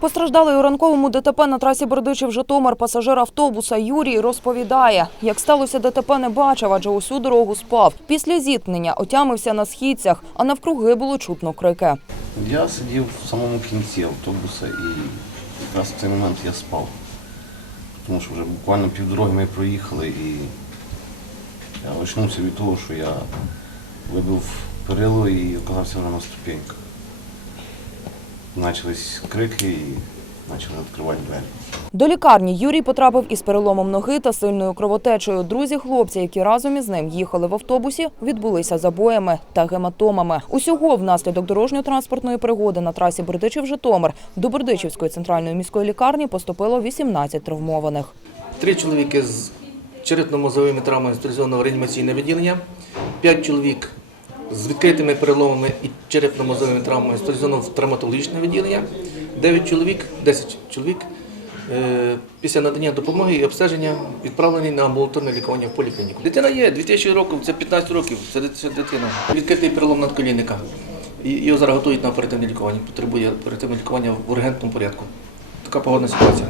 Постраждалий у ранковому ДТП на трасі Бердичів-Житомир пасажир автобуса Юрій розповідає, як сталося ДТП не бачив, адже усю дорогу спав. Після зіткнення отямився на східцях, а навкруги було чутно крики. Я сидів в самому кінці автобуса і якраз в цей момент я спав. Тому що вже буквально півдороги ми проїхали і я очнувся від того, що я вибив перило і оказався на ступеньках. Почались крики і почали відкривати двері. До лікарні Юрій потрапив із переломом ноги та сильною кровотечею. Друзі хлопця, які разом із ним їхали в автобусі, відбулися забоями та гематомами. Усього внаслідок дорожньо-транспортної пригоди на трасі Бердичів-Житомир до Бердичівської центральної міської лікарні поступило 18 травмованих. Три чоловіки з черепно-мозовими травмами спеціалізованого реанімаційне відділення, п'ять чоловік з відкритими переломами і черепно-мозовими травмами спеціалізованого травматологічне відділення, дев'ять чоловік, 10 чоловік е, після надання допомоги і обстеження відправлені на амбулаторне лікування в поліклініку. Дитина є 2000 років, це 15 років, це дитина. Відкритий перелом надколінника. Його зараз готують на оперативне лікування, потребує оперативного лікування в ургентному порядку. Така погодна ситуація.